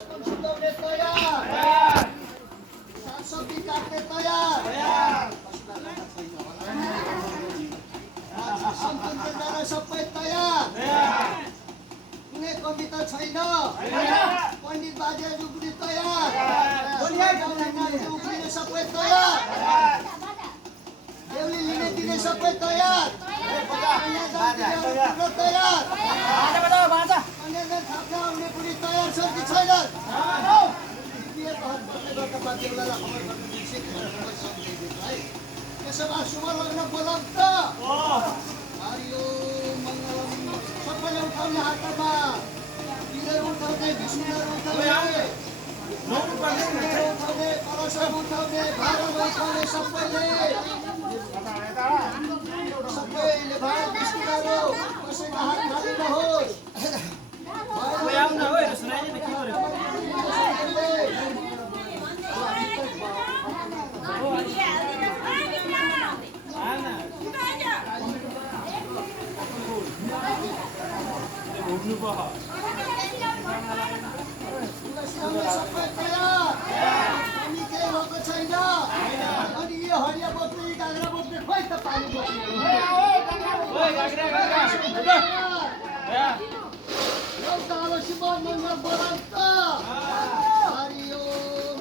सुतवले तयार सागसब्जी काट्ने तयार सम्पूर्ण सबै तयार कुनै कमी त छैन पण्डित बाजेहरू पनि तयार उफ्रिने सबै तयार देउली लिने दिने सबै तयार तयार थाप्न आउने पनि तयार छ कि छैन त्यसो भए शुभ लग्न बोलाउँ त हरियो मङ्गलम सबैले उठाउने हातमा बिलहरू उठाउने विष्णुहरू उठाउने उठाउने कलशहरू उठाउने भारत उठाउने सबैले भारत विष्णुहरू कसैको हात खाली नहोस् सबै तयार अनि केही भएको छैन अनि यो हरिया बोक्ने गाग्रा बोक्ने खोइ त पानी बोक्ने एउटा आलो शिव मङ्गल बोलाउँ त हरि ओम